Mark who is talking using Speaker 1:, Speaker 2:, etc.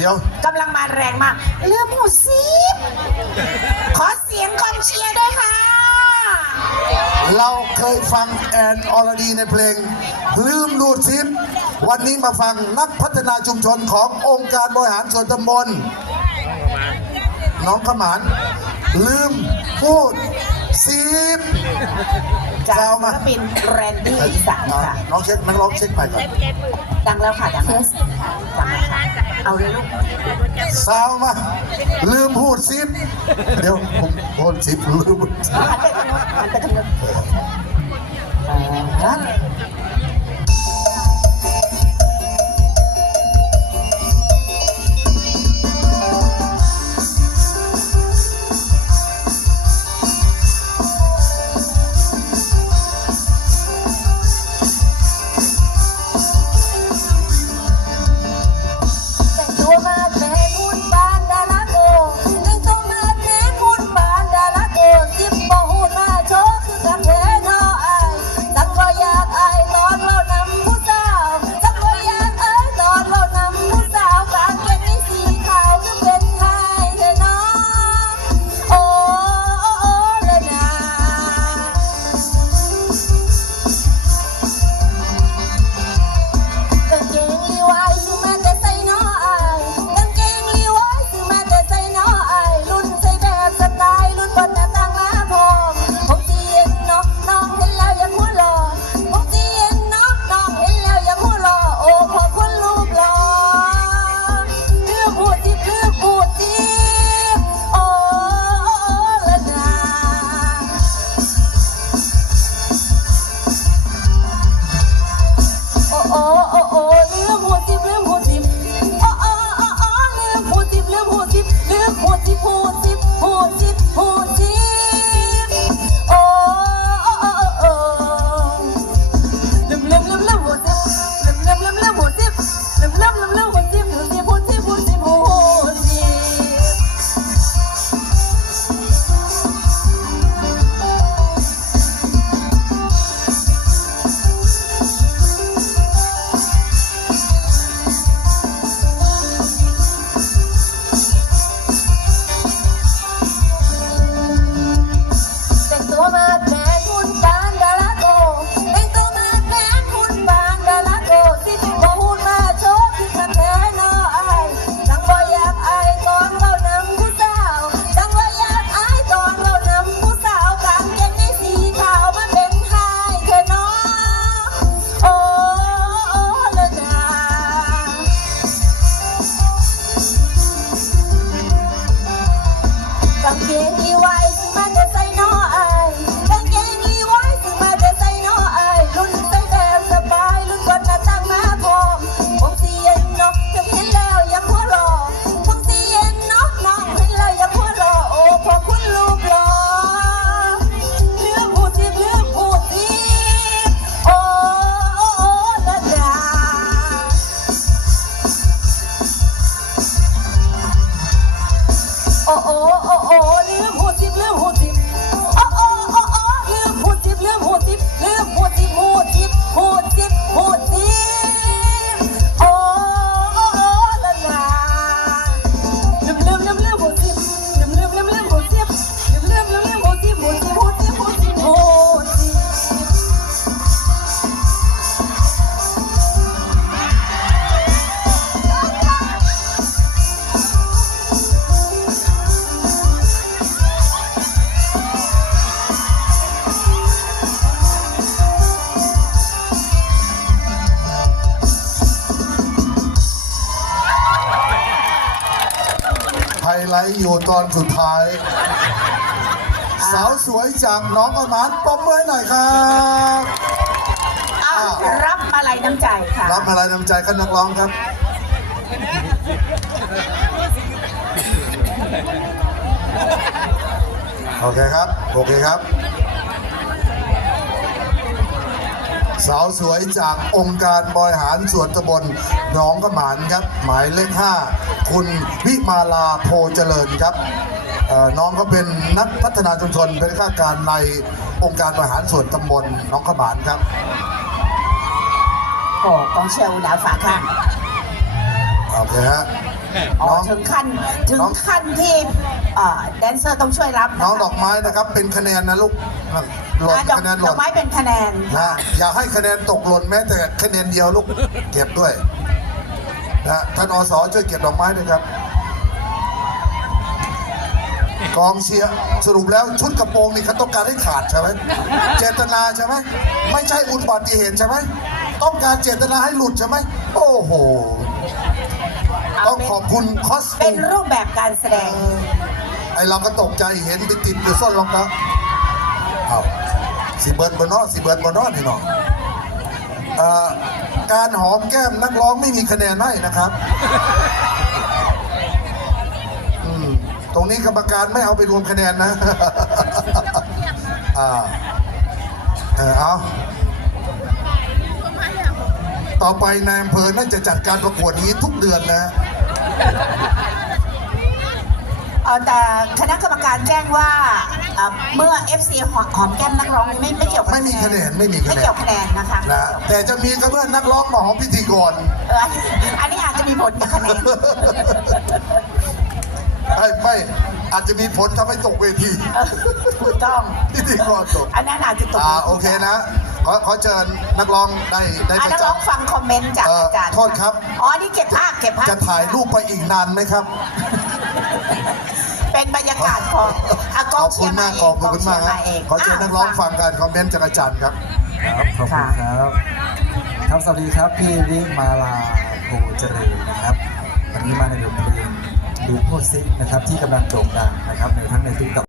Speaker 1: เดี๋ยว
Speaker 2: กำลังมาแรงมาก เรือหมูซีบขอเสียงกองเชียร์ด้วยค่ะ
Speaker 1: เราเคยฟังแอนอรดีในเพลง ลืมดูดซิปวันนี้มาฟังนักพัฒนาชุมชนขององค์การบริหารส่วนตำบลน้องขมาน ลืมพูด ซิป
Speaker 2: จาก
Speaker 1: เอา
Speaker 2: ศิ
Speaker 1: มา
Speaker 2: ลปินแรนดี้อีสานค่ะ
Speaker 1: น้องเช็คนักร้องเช็คไปก่อน
Speaker 2: ดังแล้วค่ะดังแล้วดังแล้วค่ะเอาเลยลูก
Speaker 1: ซาวมา ลืมพูดซิปเดี๋ยวผมพูดซิปลืม
Speaker 2: หันไปทางโน้นหันไปทางโน้น
Speaker 1: ฮไลท์อยู่ตอนสุดท้าย สาวสวยจากน้องอมานปมมือหน่อยครับ
Speaker 2: อ้าวรับมาลัยน้ำใจค่ะ
Speaker 1: รับอะไรนำใจกันนักร้องครับ โอเคครับ โอเคครับ สาวสวยจากองค์การบริหารส่วนตำบลหนองกระหมานครับ หมายเลข5คุณวิมาลาโพเจริญครับน้องก็เป็นนักพัฒนาชุมชนเป็นข้าการในองค์การบริหารส่วนตำบลหนองกระหมานครับ
Speaker 2: โอ้กองเชียร์ดาวฝาข้าง
Speaker 1: โอเคฮะ
Speaker 3: อ๋อ
Speaker 1: น้อง
Speaker 3: ถึงขั้นถึง
Speaker 1: น้อง
Speaker 3: ขั้นที่เอ่อแดนเซอร์ต้องช่วยรับะ
Speaker 1: น้องดอกไม้นะครับเป็นคะแนนนะลูกหล่น
Speaker 3: อะดอก
Speaker 1: คะแนนห
Speaker 3: ด
Speaker 1: ล่
Speaker 3: อนกไม้เป็นคะแนน
Speaker 1: นะอย่าให้คะแนนตกหล่นแม้แต่คะแนนเดียวลูกเก็บด้วยนะท่านอสช่วยเก็บดอกไม้ด้วยครับกองเชียร์สรุปแล้วชุดกระโปรงนี่เขาต้องการให้ขาดใช่ไหมเจตนาใช่ไหมไม่ใช่อุบัติเหตุใช่ไหมต้องการเจตนาให้หลุดใช่ไหมโอ้โห ต้องขอบคุณคอส
Speaker 3: เป็
Speaker 1: ตู
Speaker 3: น
Speaker 1: ม
Speaker 3: รูปแบบการแสดง
Speaker 1: ไอเราก็ตกใจเห็นไปติดอยู่ส้นรองเท้าเอาสิเบิร์ดบนนอสิเบิร์ดบนนอนี่เนาะเอ่อการหอมแก้มนักร้องไม่มีคะแนนให้นะครับอืมตรงนี้กรรมการไม่เอาไปรวมคะแนนนะ อ่าเออเอา ต่อไปนายอำเภอน่าจะจัดการประกวดนี้ทุกเดือนนะ
Speaker 3: เอ่อแต่คณะกรรมการแจ้งว่าเอ่อเมื่อ FC หอมหอมแก้มนักร้องนี่ไม่ไม่เกี่ยวกับ
Speaker 1: ไม่มีคะแนนไม่มีคะแนน
Speaker 3: ไม่เกี่ยวคะแนนนะคะ
Speaker 1: นะแต่จะมีก็เมื่อนักร้องมาหอมพิธีกร
Speaker 3: เอออันนี้อาจจะมีผลกับคะแนน
Speaker 1: ไม่ไม่อาจจะมีผลทำให้ตกเวที
Speaker 3: เออถูกต้อง
Speaker 1: พิธีกรตก
Speaker 3: อันนั้นอาจจะตก
Speaker 1: อ่าโอเคนะขอขอเชิญนักร้องได้ได้
Speaker 3: อะ
Speaker 1: ประ
Speaker 3: นัก
Speaker 1: จั
Speaker 3: ร้อกง
Speaker 1: ษ์
Speaker 3: ฟังคอมเมนต์จาก
Speaker 1: เอ่อ
Speaker 3: อาจารย์
Speaker 1: โทษครับ
Speaker 3: อ๋อ นี่เก็บภาพเก็บภาพ
Speaker 1: จะถ่ายรูปไปอีกนานไหมครับ
Speaker 3: เป็นบรรยากาศของอะก
Speaker 1: ข
Speaker 3: อง
Speaker 1: อบ
Speaker 3: เชี
Speaker 1: คุ
Speaker 3: ย
Speaker 1: ณ
Speaker 3: ร์
Speaker 1: มาก
Speaker 3: เง
Speaker 1: ขอบคุณมาก
Speaker 3: ง
Speaker 1: ครับ
Speaker 3: เชียร์เง
Speaker 1: ขอเชิญนักร้องะฟังการคอมเมนต์จากอาจารย์ครับ
Speaker 4: ครับขอบคุณครับครับสวัสดีครับพี่วิมาลาโพเจริญนะครับ วันนี้มาในบทเพลง ดูโพสซิกนะครับที่กำลังโด่งดังนะครับในทั้งในติ๊กต็อก